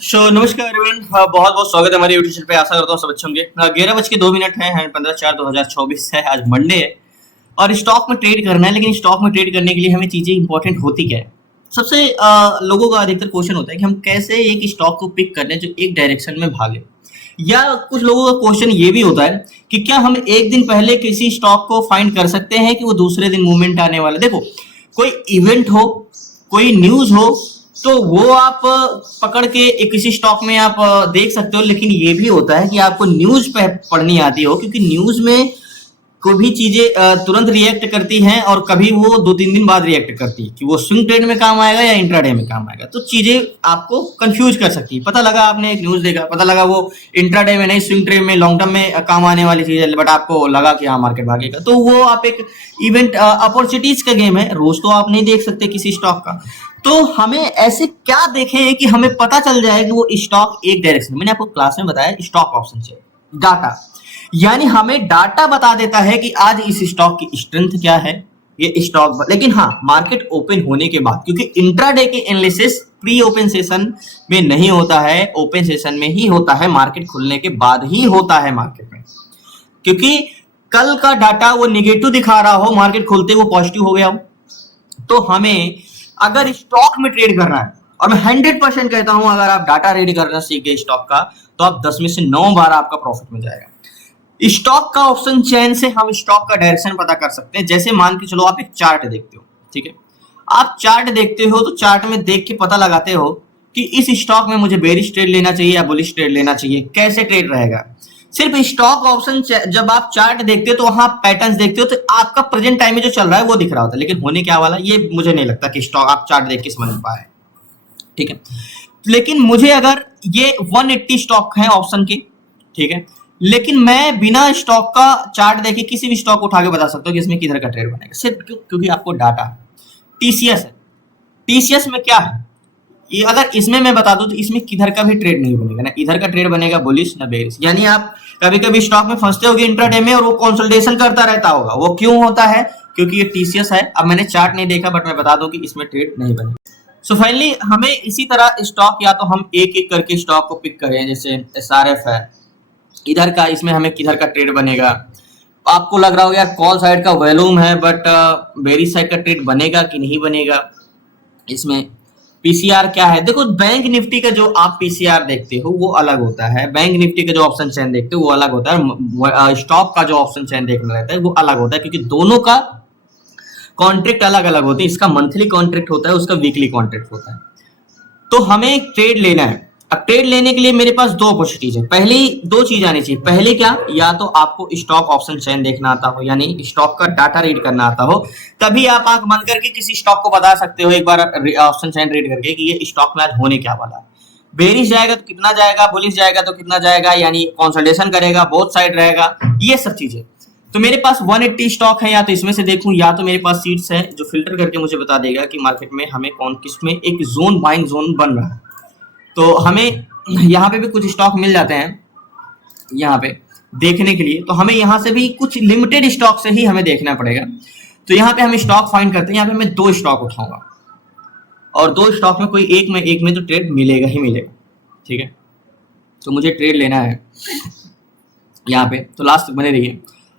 नमस्कार एवरीवन, बहुत बहुत स्वागत है हमारे यूट्यूब चैनल पे। आशा करता हूँ सब अच्छे होंगे। 11:02 है एंड 15/4/2024 है, आज मंडे है और स्टॉक में ट्रेड करना है। लेकिन स्टॉक में ट्रेड करने के लिए हमें चीजें इंपॉर्टेंट होती क्या है। सबसे लोगों का अधिकतर क्वेश्चन होता है कि हम कैसे एक स्टॉक को पिक कर लें जो एक डायरेक्शन में भागे, या कुछ लोगों का क्वेश्चन ये भी होता है कि क्या हम एक दिन पहले किसी स्टॉक को फाइंड कर सकते हैं कि वो दूसरे दिन मूवमेंट आने वाला। देखो, कोई इवेंट हो, कोई न्यूज हो, तो वो आप पकड़ के एक किसी स्टॉक में आप देख सकते हो। लेकिन ये भी होता है कि आपको न्यूज पे पढ़नी आती हो, क्योंकि न्यूज में कोई भी चीजें तुरंत रिएक्ट करती हैं और कभी वो 2-3 दिन बाद रिएक्ट करती है कि वो स्विंग ट्रेड में काम आएगा या इंट्राडे में काम आएगा। तो चीजें आपको कंफ्यूज कर सकती है। पता लगा आपने एक न्यूज देखा, पता लगा वो इंट्राडे में नहीं स्विंग ट्रेड में लॉन्ग टर्म में काम आने वाली चीज है, बट आपको लगा कि हाँ मार्केट भागेगा। तो वो आप एक इवेंट अपॉर्चुनिटीज का गेम है, रोज तो आप नहीं देख सकते किसी स्टॉक का। तो हमें ऐसे क्या देखें कि हमें पता चल जाए कि वो स्टॉक एक डायरेक्शन। मैंने आपको क्लास में बताया स्टॉक ऑप्शन से डाटा, यानी हमें डाटा बता देता है कि आज इस स्टॉक की स्ट्रेंथ क्या है, ये स्टॉक। लेकिन हाँ, मार्केट ओपन होने के बाद, क्योंकि इंट्राडे के एनालिसिस प्री ओपन सेशन में नहीं होता है, ओपन सेशन में ही होता है, मार्केट खुलने के बाद ही होता है मार्केट में। क्योंकि कल का डाटा वो निगेटिव दिखा रहा हो, मार्केट खुलते वो पॉजिटिव हो गया हो, तो हमें अगर स्टॉक में ट्रेड करना है, और मैं 100% कहता हूं अगर आप डाटा रीड करना सीख गए स्टॉक का, तो आप 10 में से 9 बार आपका प्रॉफिट मिल जाएगा। स्टॉक का ऑप्शन चेन से हम स्टॉक का डायरेक्शन पता कर सकते हैं। जैसे मान के चलो आप एक चार्ट देखते हो, ठीक है, आप चार्ट देखते हो तो चार्ट में देख के पता लगाते हो कि इस स्टॉक में मुझे बेरिश ट्रेड लेना चाहिए या बुलिश ट्रेड लेना चाहिए, कैसे ट्रेड रहेगा। सिर्फ स्टॉक ऑप्शन जब आप चार्ट देखते हो तो वहां पैटर्न्स देखते हो तो आपका प्रेजेंट टाइम में जो चल रहा है वो दिख रहा होता है, लेकिन होने क्या वाला ये मुझे नहीं लगता कि स्टॉक आप चार्ट देख के समझ पाए, ठीक है। लेकिन मुझे अगर ये 180 स्टॉक है ऑप्शन के, ठीक है, लेकिन मैं बिना स्टॉक का चार्ट देखे किसी भी स्टॉक उठा के बता सकता हूँ कि इसमें किधर का ट्रेड बनेगा। सिर्फ क्योंकि आपको डाटा है। टीसीएस है, टीसीएस में क्या है, ये अगर इसमें मैं बता दूं तो इसमें किधर का भी ट्रेड नहीं बनेगा, ना इधर का ट्रेड बनेगा बुलिश ना बेरिश। यानी आप कभी कभी स्टॉक में फंसते होगे इंट्राडे में और वो कंसोलिडेशन करता रहता होगा। वो क्यों होता है? क्योंकि ये टीसीएस है। अब मैंने चार्ट नहीं देखा, बट मैं बता दूं कि इसमें ट्रेड नहीं बनेगा। सो फाइनली हमें इसी तरह स्टॉक, या तो हम एक एक करके स्टॉक को पिक करें, जैसे एसआरएफ है, इधर का, इसमें हमें किधर का ट्रेड बनेगा। आपको लग रहा होगा यार कॉल साइड का वॉल्यूम है, बट बेरिश साइड का ट्रेड बनेगा कि नहीं बनेगा। इसमें पीसीआर क्या है, देखो बैंक निफ्टी का जो आप पीसीआर देखते हो वो अलग होता है, बैंक निफ्टी का जो ऑप्शन चेन देखते हो वो अलग होता है, स्टॉक का जो ऑप्शन चेन देखना रहता है वो अलग होता है, क्योंकि दोनों का कॉन्ट्रैक्ट अलग अलग होते हैं। इसका मंथली कॉन्ट्रैक्ट होता है, उसका वीकली कॉन्ट्रैक्ट होता है। तो हमें ट्रेड लेना है। अब ट्रेड लेने के लिए मेरे पास दो अपॉर्चुनिटीज है। पहली दो चीज आनी चाहिए। पहले क्या, या तो आपको स्टॉक ऑप्शन चेन देखना आता हो, यानी स्टॉक का डाटा रीड करना आता हो, तभी आप आंख बंद करके किसी स्टॉक को बता सकते हो एक बार ऑप्शन चेन रीड करके कि ये स्टॉक में आज होने क्या वाला है। बेरिश जाएगा तो कितना जाएगा, बुलिश जाएगा तो कितना जाएगा, यानी कंसोलिडेशन करेगा, बोथ साइड रहेगा, ये सब चीजें। तो मेरे पास 180 स्टॉक है, या तो इसमें से देखूं, या तो मेरे पास सीट्स है जो फिल्टर करके मुझे बता देगा कि मार्केट में हमें कौन किस में एक जोन बाइंग जोन बन रहा है। तो हमें यहाँ पे भी कुछ स्टॉक मिल जाते हैं यहाँ पे देखने के लिए, तो हमें यहाँ से भी कुछ लिमिटेड स्टॉक से ही हमें देखना पड़ेगा। तो यहाँ पे हम स्टॉक फाइंड करते हैं। यहाँ पे मैं 2 स्टॉक उठाऊंगा और 2 स्टॉक में कोई एक में तो ट्रेड मिलेगा ही मिलेगा, ठीक है। तो मुझे ट्रेड लेना है यहाँ पे, तो लास्ट तक बने रहिए।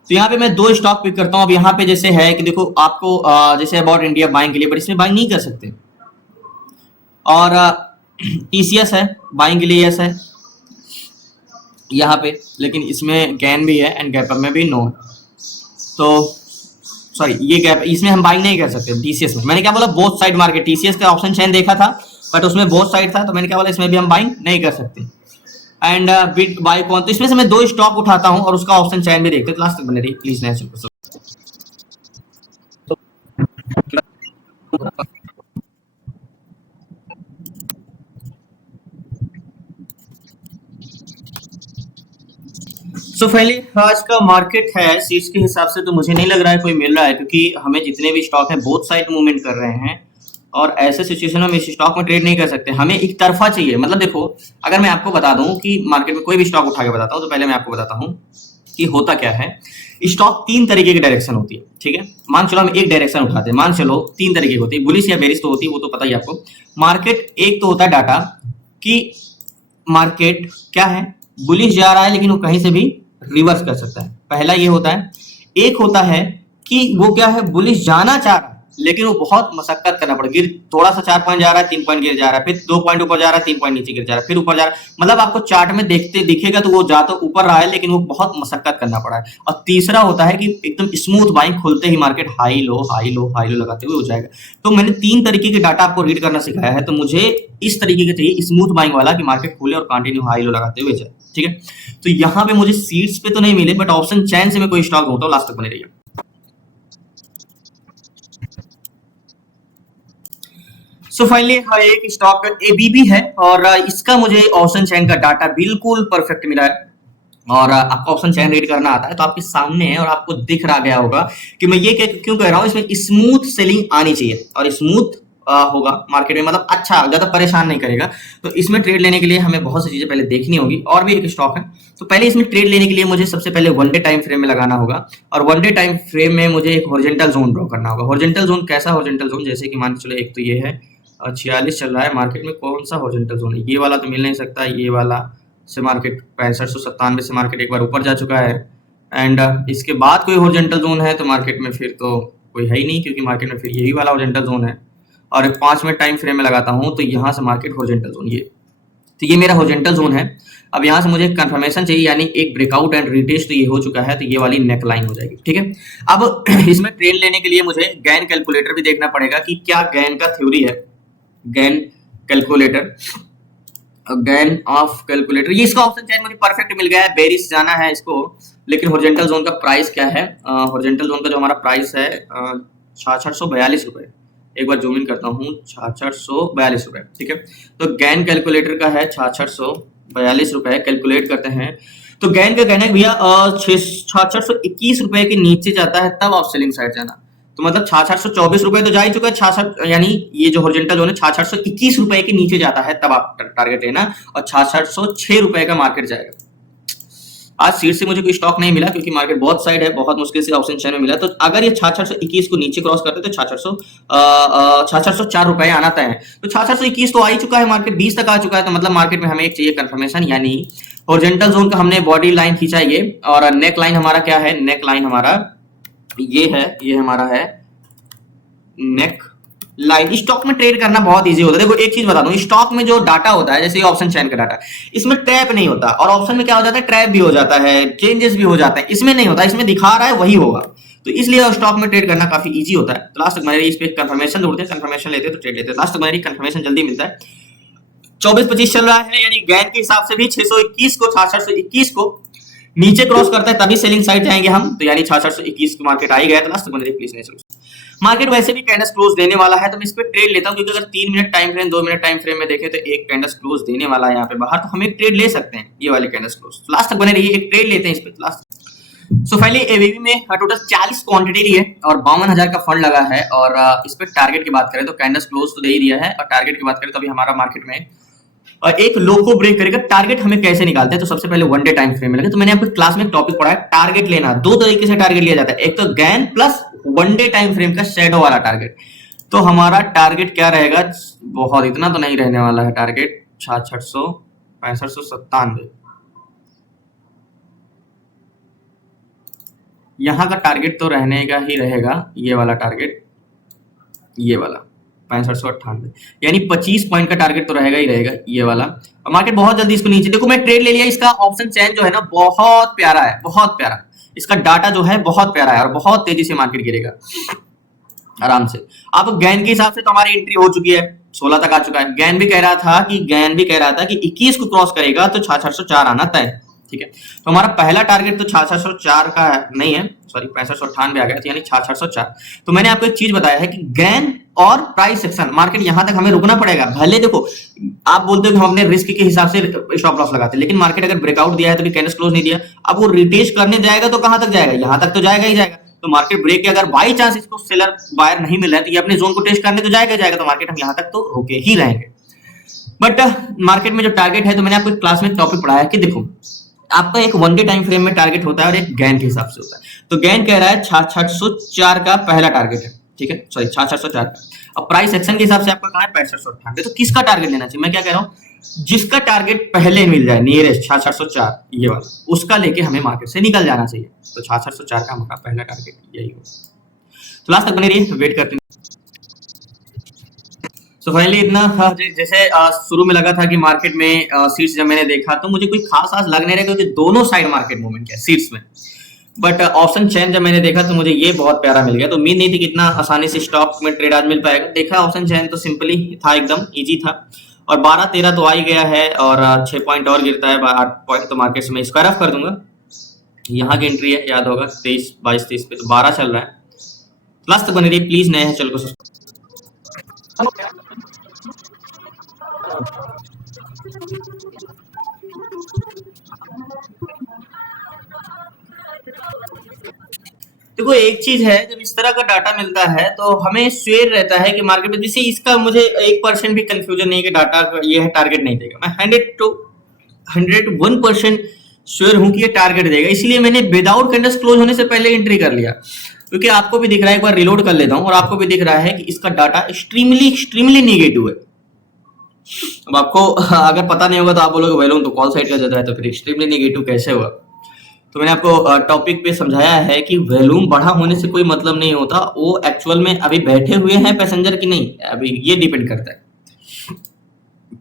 तो यहाँ पे मैं 2 स्टॉक पिक करता हूँ। अब यहाँ पे जैसे है कि देखो आपको जैसे अबाउट इंडिया बाइंग के लिए, बट इसमें बाइंग नहीं कर सकते, और टीसीएस है बाइंग के लिए, यस है यहाँ पे, लेकिन इसमें गैन भी है एंड गैप अप में भी नो है। तो सॉरी, ये गैप, इसमें हम बाइंग नहीं कर सकते टीसीएस में। मैंने क्या बोला, बोथ साइड मार्केट, टीसीएस का ऑप्शन चेन देखा था बट उसमें बोथ साइड था, तो मैंने क्या बोला इसमें भी हम बाइंग नहीं कर सकते। एंड बिट बाय कौन, तो इसमें से मैं 2 स्टॉक उठाता हूँ और उसका ऑप्शन चेन भी देखते हैं। लास्ट तक बने रहिए प्लीज। सो फाइनली आज का मार्केट है सीट्स के हिसाब से, तो मुझे नहीं लग रहा है कोई मिल रहा है, क्योंकि हमें जितने भी स्टॉक हैं बोथ साइड मूवमेंट कर रहे हैं, और ऐसे सिचुएशन में हम इस स्टॉक में ट्रेड नहीं कर सकते। हमें एक तरफा चाहिए। मतलब देखो, अगर मैं आपको बता दूं कि मार्केट में कोई भी स्टॉक उठा के बताता हूं, तो पहले मैं आपको बताता हूं कि होता क्या है। स्टॉक 3 तरीके की डायरेक्शन होती है, ठीक है। मान चलो हम एक डायरेक्शन उठाते हैं, मान चलो 3 तरीके की होती है, बुलिश या बेरिश तो होती है, वो तो पता ही आपको। मार्केट एक तो होता है डाटा कि मार्केट क्या है, बुलिश जा रहा है लेकिन वो कहीं से भी रिवर्स कर सकता है। पहला ये होता है। एक होता है कि वो क्या है, बुलिश जाना चाह रहा है लेकिन वो बहुत मशक्कत करना पड़ेगा, गिर थोड़ा सा 4 पॉइंट जा रहा है, 3 पॉइंट गिर जा रहा है, फिर 2 पॉइंट ऊपर जा रहा है, 3 पॉइंट नीचे गिर जा रहा है, फिर ऊपर जा रहा है। मतलब आपको चार्ट में देखते दिखेगा तो वो जा तो ऊपर रहा है लेकिन वो बहुत मशक्कत करना पड़ा है। और तीसरा होता है कि एकदम स्मूथ बाइंग, खुलते ही market high low high low high low लगाते हुए हो जाएगा। तो मैंने 3 तरीके के डाटा आपको रीड करना सिखाया है, तो मुझे इस तरीके के चाहिए स्मूथ बाइंग वाला कि मार्केट खुले और कंटिन्यू हाई लो लगाते हुए जाए। ठीक है, तो यहाँ पे मुझे सीट्स पे तो नहीं मिले, बट ऑप्शन चैन से मैं कोई स्टॉक ढूंढता हूँ, लास्ट तक बने रहिए। सो फाइनली एक स्टॉक एबीबी है और इसका मुझे ऑप्शन चैन का डाटा बिल्कुल परफेक्ट मिला है। और आपको ऑप्शन चैन रीड करना आता है तो आपके सामने है और आपको दिख रहा गया होगा कि मैं ये क्यों कह रहा हूँ, इसमें स्मूथ सेलिंग आनी चाहिए और स्मूथ होगा मार्केट में, मतलब अच्छा, ज्यादा परेशान नहीं करेगा। तो इसमें ट्रेड लेने के लिए हमें बहुत सी चीजें पहले देखनी होगी। और भी एक स्टॉक है, तो पहले इसमें ट्रेड लेने के लिए मुझे सबसे पहले वन डे टाइम फ्रेम में लगाना होगा। और वन डे टाइम फ्रेम में मुझे एक हॉरिजॉन्टल जोन ड्रॉ करना होगा। हॉरिजॉन्टल जोन कैसा हॉरिजॉन्टल जोन, जैसे कि मान के चलो एक तो ये है 46 चल रहा है मार्केट में, कौन सा हॉरिजॉन्टल जोन है, ये वाला तो मिल नहीं सकता, ये वाला से मार्केट 6597 से मार्केट एक बार ऊपर जा चुका है। एंड इसके बाद कोई हॉरिजॉन्टल जोन है तो मार्केट में फिर तो कोई है ही नहीं, क्योंकि मार्केट में फिर यही वाला हॉरिजॉन्टल जोन है। और एक 5 मिनट टाइम फ्रेम में लगाता हूँ तो यहाँ से मार्केट हॉरिजॉन्टल जोन, ये तो ये मेरा हॉरिजॉन्टल जोन है। अब यहाँ से मुझे कंफर्मेशन चाहिए, यानी एक ब्रेकआउट एंड रिटेस्ट, तो ये हो चुका है, तो ये वाली नेक लाइन हो जाएगी। ठीक है, अब इसमें ट्रेड लेने के लिए मुझे गैन कैलकुलेटर भी देखना पड़ेगा कि क्या गैन का थ्योरी है। Gann calculator, Gann of calculator, ये इसका ऑप्शन चैन मुझे परफेक्ट मिल गया है, बेरिश जाना है इसको। लेकिन हॉरिजॉन्टल जोन का प्राइस क्या है, हॉरिजॉन्टल जोन का जो हमारा प्राइस है 6642 रुपए, एक बार जूम इन करता हूँ, 6642 रुपए। ठीक है, तो गैन कैलकुलेटर का है 6642 रुपए, कैलकुलेट करते हैं। तो गैन का कहना है भैया 6621 रुपए के नीचे जाता है तब आप सेलिंग साइड जाना। तो मतलब 6624 रुपए तो जा ही चुका है, 66 यानी ये जो हॉरिजॉन्टल जोन है 6621 रुपए के नीचे जाता है तब आप टारगेट लेना, और 6606 रुपए का मार्केट जाएगा। आज सीट से मुझे कोई स्टॉक नहीं मिला क्योंकि मार्केट बहुत साइड है, बहुत मुश्किल से ऑप्शन चैन में मिला। तो अगर ये 6621 को नीचे क्रॉस करते तो 6604 रुपए आना तय है। तो 6621 तो आ ही चुका है, मार्केट 20 तक आ चुका है। तो मतलब मार्केट में हमें एक चाहिए कंफर्मेशन, यानी हॉरिजॉन्टल जोन का हमने बॉडी लाइन खींचा ये, और नेक लाइन हमारा क्या है, नेक लाइन हमारा ये है, ये हमारा है नेक लाइन। स्टॉक में ट्रेड करना बहुत इजी होता है। देखो एक चीज बता दूं, स्टॉक में जो डाटा होता है, जैसे ये ऑप्शन चैन का डाटा, इसमें ट्रैप नहीं होता, और ऑप्शन में क्या हो जाता है, ट्रैप भी हो जाता है, चेंजेस भी हो जाता है। इसमें नहीं होता, इसमें दिखा रहा है वही होगा, तो इसलिए स्टॉक में ट्रेड करना काफी इजी होता है। तो लास्ट तक मैंने इस पे कंफर्मेशन ढूंढते हैं, कंफर्मेशन लेते हैं तो ट्रेड लेते हैं। लास्ट तक मैंने कंफर्मेशन जल्दी मिलता है। 24-25 चल रहा है, यानी गैन के हिसाब से भी 621 को 6621 को नीचे क्रॉस करता है तभी सेलिंग साइड जाएंगे हम, तो यानी 6621 की मार्केट आई गया। तो लास्ट तक मैंने प्लीज नहीं चलो, मार्केट वैसे भी कैंडल्स क्लोज देने वाला है, तो मैं इस पे ट्रेड लेता हूं, क्योंकि अगर 3 minute time frame 2 minute time frame में देखें तो एक कैंडल्स क्लोज देने वाला है यहाँ पे बाहर, तो हम एक ट्रेड ले सकते हैं ये वाले कैंडल्स क्लोज। तो लास्ट तक बने रहिए, एक ट्रेड लेते हैं इस पे लास्ट। सो फाइनली एबीबी में टोटल 40 क्वांटिटी ली है और 52,000 का फंड लगा है। और इस पे टारगेट की बात करें तो कैंडल्स क्लोज तो दे ही दिया है, और टारगेट की बात करें तो अभी हमारा मार्केट में एक लो को ब्रेक करेगा। टारगेट हमें कैसे निकालते हैं, तो सबसे पहले वन डे टाइम फ्रेम में लगे। तो मैंने आपको क्लास में एक टॉपिक पढ़ा है, टारगेट लेना 2 तरीके से टारगेट लिया जाता है, एक तो Gann plus one day time frame का शैडो वाला टारगेट। तो हमारा टारगेट क्या रहेगा, बहुत इतना तो नहीं रहने वाला है टारगेट, 6697 यहाँ का टारगेट तो रहने का ही रहेगा, ये वाला टारगेट, ये वाला 6598, यानी 25 पॉइंट का टारगेट तो रहेगा ही रहेगा ये वाला। और मार्केट बहुत जल्दी इसको नीचे, देखो मैं ट्रेड ले लिया, इसका ऑप्शन चैन जो है ना बहुत प्यारा है, बहुत प्यारा, इसका डाटा जो है बहुत प्यारा है और बहुत तेजी से मार्केट गिरेगा आराम से। अब गैन के हिसाब से तो हमारी एंट्री हो चुकी है, 16 तक आ चुका है। गैन भी कह रहा था कि 21 को क्रॉस करेगा तो 6604 आना तय। ठीक है, तो हमारा पहला टारगेट तो 6604 का नहीं है, सॉरी 6598 आ गया, तो यानी 6604। तो मैंने आपको एक चीज बताया है कि गैन और प्राइस सेक्शन मार्केट यहां तक हमें रुकना पड़ेगा। भले देखो आप बोलते हो कि हम अपने रिस्क के हिसाब से स्टॉप लॉस लगाते हैं, लेकिन मार्केट अगर ब्रेकआउट दिया है तो भी कैंडल्स क्लोज नहीं दिया, अब वो रिटेस्ट करने जाएगा तो कहां तक जाएगा, यहां तक तो जाएगा ही जाएगा। तो मार्केट ब्रेक के अगर बाई चांस इसको सेलर बायर नहीं मिल रहा है तो ये अपने जोन को टेस्ट करने तो जाएगा जाएगा, तो मार्केट हम यहां तक तो रुके ही रहेंगे। बट मार्केट में जो टारगेट है, तो मैंने आपको क्लास में टॉपिक पढ़ाया कि देखो आपका एक वन डे टाइम फ्रेम में टारगेट होता है और एक गैन के हिसाब से होता है। तो गैन कह रहा है 6604 का पहला टारगेट है, ठीक है, सॉरी 6604 का। अब प्राइस एक्शन के हिसाब से आपका कहा है 6598, तो किसका टारगेट लेना चाहिए, मैं क्या कह रहा हूँ जिसका टारगेट पहले मिल जाए नियरेस्ट 6604 ये वाला, उसका लेके हमें मार्केट से निकल जाना चाहिए। तो 6604 का हमारा पहला टारगेट यही हो। तो लास्ट तक बने रहिए, वेट करते हैं। सो फाइनली इतना जैसे शुरू में लगा था कि मार्केट में सीट्स जब मैंने देखा तो मुझे कोई खास लग नहीं रहा, क्योंकि दोनों साइड मार्केट मूवमेंट है सीट्स में। बट ऑप्शन चेन जब मैंने देखा तो मुझे ये बहुत प्यारा मिल गया। तो उम्मीद नहीं थी कि इतना आसानी से स्टॉक में ट्रेड आज मिल पाएगा। देखा ऑप्शन चेन तो सिंपली था, एकदम इजी था, और 12-13 तो आ ही गया है, और 6 पॉइंट और गिरता है, 8 पॉइंट तो मार्केट से मैं स्क्वायर ऑफ कर दूंगा। यहाँ की एंट्री है, याद होगा 23, 22, 30 पे, तो 12 चल रहा है। लास्ट तक बने रहिए प्लीज, नए हैं चैनल को देखो एक चीज है, जब इस तरह का डाटा मिलता है तो हमें श्योर रहता है कि मार्केट में, जैसे इसका मुझे 1% भी कंफ्यूजन नहीं है कि डाटा ये है टारगेट नहीं देगा। मैं 101% श्योर हूं कि ये टारगेट देगा, इसलिए मैंने विदाउट कैंडल्स क्लोज होने से पहले एंट्री कर लिया। क्योंकि आपको भी दिख रहा है, एक बार रिलोड कर लेता हूं, और आपको भी दिख रहा है कि इसका डाटा एक्सट्रीमली नेगेटिव है। अब आपको अगर पता नहीं होगा तो आप बोलोगे वेलोन तो कॉल साइड का ज्यादा है, तो फिर एक्सट्रीमली नेगेटिव कैसे हुआ? तो मैंने आपको टॉपिक पे समझाया है कि वॉल्यूम बढ़ा होने से कोई मतलब नहीं होता, वो एक्चुअल में अभी बैठे हुए हैं पैसेंजर की नहीं, अभी ये डिपेंड करता है।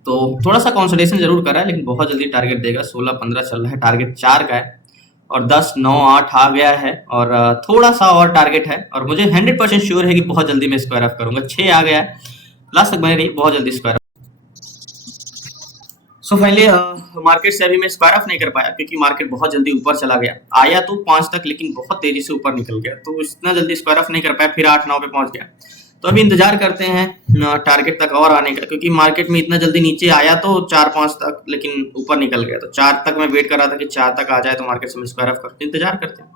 तो थोड़ा सा कंसोलिडेशन जरूर करा है, लेकिन बहुत जल्दी टारगेट देगा। 16-15 चल रहा है, टारगेट 4 का है, और 10-9-8 आ गया है, और थोड़ा सा और टारगेट है, और मुझे 100% श्योर है कि बहुत जल्दी मैं स्क्वायर ऑफ करूंगा। 6 आ गया है, लास्ट तक बने रही, बहुत जल्दी स्क्वायर। सो फाइनली मार्केट से अभी मैं स्क्वायर ऑफ नहीं कर पाया, क्योंकि मार्केट बहुत जल्दी ऊपर चला गया। आया तो 5 तक, लेकिन बहुत तेजी से ऊपर निकल गया, तो इतना जल्दी स्क्वायर ऑफ नहीं कर पाया, फिर 8-9 पे पहुंच गया। तो अभी इंतजार करते हैं टारगेट तक और आने का, क्योंकि मार्केट में इतना जल्दी नीचे आया तो 4-5 तक, लेकिन ऊपर निकल गया। तो 4 तक मैं वेट कर रहा था कि 4 तक आ जाए तो मार्केट से मैं स्क्वायर ऑफ करते, इंतजार करते हैं।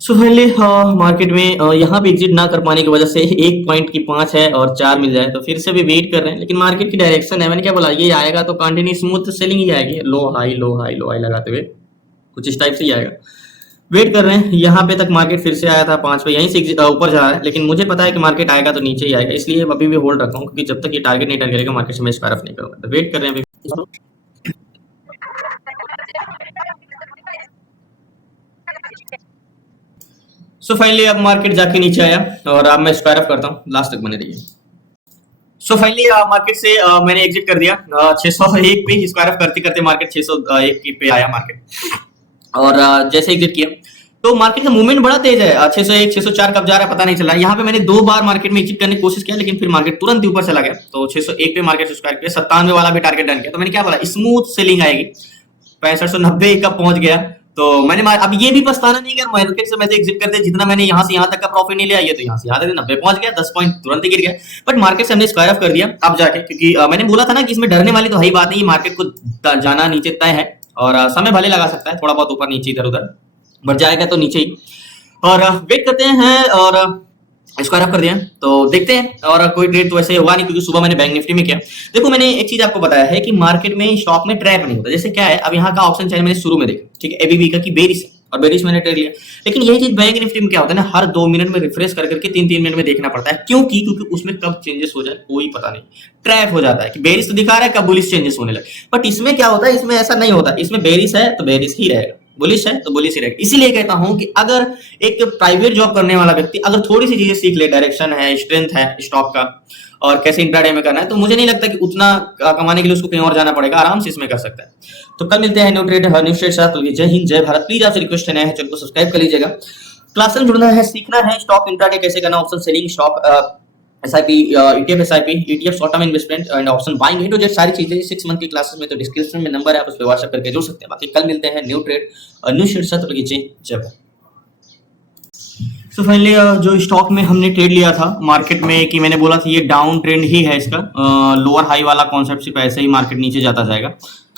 सो फाइनली मार्केट में यहाँ पे एग्जिट ना कर पाने की वजह से 1 पॉइंट की 5 है और 4 मिल जाए तो फिर से भी वेट कर रहे हैं। लेकिन मार्केट की डायरेक्शन है, मैंने क्या बोला, ये आएगा तो कंटिन्यू स्मूथ सेलिंग ही आएगी, low high low high low high लगाते हुए कुछ इस टाइप से ही आएगा। वेट कर रहे हैं। यहाँ पे तक मार्केट फिर से आया था 5 पे, यहीं से ऊपर जा रहा है, लेकिन मुझे पता है कि मार्केट आएगा तो नीचे ही आएगा, इसलिए अभी भी होल्ड रखा हूँ, क्योंकि जब तक ये टारगेट नहीं टर्न करेगा मार्केट से मैं स्क्वायर ऑफ नहीं करूंगा। तो वेट कर रहे हैं अभी। सो फाइनली अब मार्केट जाके नीचे आया, और अब मैं स्क्वायर ऑफ करता हूँ, लास्ट तक बने रहिए। सो फाइनली मार्केट से मैंने एग्जिट कर दिया 601 पे, स्क्वायर ऑफ करते करते मार्केट 601 पे आया मार्केट, और जैसे एग्जिट किया तो मार्केट का मूवमेंट बड़ा तेज है। 601 604 कब जा रहा है पता नहीं चला। यहाँ पे मैंने 2 बार मार्केट में एग्जिट करने की कोशिश किया, लेकिन फिर मार्केट तुरंत ऊपर चला गया। तो 601 पे मार्केट स्क्वायर किया, 97 वाला भी टारगेट डन किया। तो मैंने क्या बोला, स्मूथ सेलिंग आएगी। 6590 कब पहुंच गया, तो मैंने अब ये भी पछताना नहीं कि मार्केट से मैं एग्जिट करते, जितना मैंने यहाँ से यहाँ तक का प्रॉफिट नहीं लिया, ये तो यहाँ से यहाँ तक 90 पहुंच गया, 10 पॉइंट तुरंत ही गिर गया। बट मार्केट से हमने स्क्वायर ऑफ कर दिया अब जाके, क्योंकि मैंने बोला था ना कि इसमें डरने वाली तो है बात नहीं, मार्केट को जाना नीचे तय है, और समय भले लगा सकता है थोड़ा बहुत ऊपर नीचे इधर उधर, बट जाएगा तो नीचे ही। और वेट करते हैं, और स्क्वायर ऑफ कर दिया तो देखते हैं। और कोई ट्रेड तो ऐसे हुआ नहीं, क्योंकि सुबह मैंने बैंक निफ्टी में किया। देखो मैंने एक चीज आपको बताया है कि मार्केट में स्टॉक में ट्रैप नहीं होता। जैसे क्या है, अब यहाँ का ऑप्शन चैन मैंने शुरू में देखा, ठीक है, एबीबी का कि बेरिश है, और बेरिश मैंने ट्रेड लिया। लेकिन यही चीज बैंक निफ्टी में क्या होता है ना, हर 2 मिनट में रिफ्रेश कर करके 3-3 मिनट में देखना पड़ता है। क्योंकि उसमें कब चेंजेस हो जाए कोई पता नहीं, ट्रैप हो जाता है कि बेरिश तो दिखा रहा है, कब बुलिश चेंजेस होने लगे। बट इसमें क्या होता है, इसमें ऐसा नहीं होता, इसमें बेरिश है तो बेरिश ही रहेगा, बुलिश है तो बुलिश ही रहेगा। इसीलिए कहता हूं कि अगर एक प्राइवेट जॉब करने वाला व्यक्ति अगर थोड़ी सी चीजें सीख ले, डायरेक्शन है, स्ट्रेंथ है स्टॉक का, और कैसे इंट्राडे में करना है, तो मुझे नहीं लगता कि उतना कमाने के लिए उसको कहीं और जाना पड़ेगा, आराम से इसमें कर सकता है। तो कल मिलते हैं न्यू ट्रेड न्यू ट्रेड साथ। जय हिंद जय भारत। प्लीज आपसे रिक्वेस्ट है, चैनल को सब्सक्राइब कर लीजिएगा। क्लास में जुड़ना है, सीखना है स्टॉक इंट्राडे कैसे करना, option selling, stock SIP, ETF SIP, ETF short term investment and option buying, है तो जो सारी चीजें 6 मंथ की क्लासेस में, तो डिस्क्रिप्शन में नंबर है, आप उस पर व्हाट्सएप करके जुड़ सकते हैं। बाकी कल मिलते हैं न्यू ट्रेड न्यू शेयर साथ। जय भारत। तो फाइनली जो स्टॉक में हमने ट्रेड लिया था मार्केट में, कि मैंने बोला था ये डाउन ट्रेंड ही है इसका, लोअर हाई वाला कॉन्सेप्ट, सिर्फ ऐसे ही मार्केट नीचे जाता जाएगा।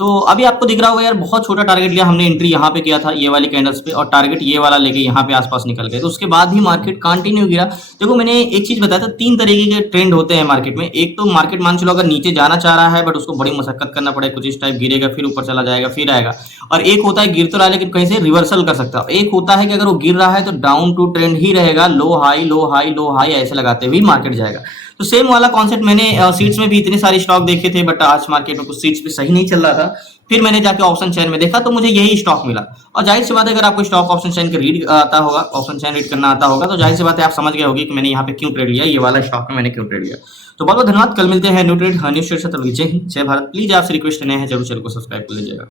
तो अभी आपको दिख रहा होगा यार, बहुत छोटा टारगेट लिया हमने, एंट्री यहाँ पे किया था ये वाली कैंडल्स पे, और टारगेट ये वाला लेके यहाँ पे आसपास निकल गए। तो उसके बाद भी मार्केट कंटिन्यू गिरा। देखो मैंने एक चीज बताया था, 3 तरीके के ट्रेंड होते हैं मार्केट में। एक तो मार्केट मान चलो अगर नीचे जाना चाह रहा है बट उसको बड़ी मशक्कत करना पड़ेगा, कुछ इस टाइप गिरेगा फिर ऊपर चला जाएगा फिर आएगा। और एक होता है गिर तो रहा है लेकिन कहीं से रिवर्सल कर सकता है। एक होता है कि अगर वो गिर रहा है तो डाउन टू ट्रेंड ही रहेगा, low high low high low high ऐसे लगाते हुए मार्केट जाएगा। तो सेम वाला कॉन्सेप्ट मैंने सीट्स में भी इतने सारे स्टॉक देखे थे, बट आज मार्केट में कुछ सीट्स पे सही नहीं चल रहा था। फिर मैंने जाके ऑप्शन चेन में देखा तो मुझे यही स्टॉक मिला। और जाहिर सी बात है, अगर आपको स्टॉक ऑप्शन चेन के रीड आता होगा, ऑप्शन चेन रीड करना आता होगा, तो जाहिर सी बात है आप समझ गए होगी कि मैंने यहाँ पे क्यों ट्रेड लिया, ये वाला स्टॉक में मैंने क्यों ट्रेड लिया। तो बहुत बहुत धन्यवाद, कल मिलते हैं न्यू ट्रेड न्यू शेयर से। तब जय हिंद जय भारत। प्लीज आपसे रिक्वेस्ट नहीं है, जरूर चैनल को सब्सक्राइब कर लीजिएगा।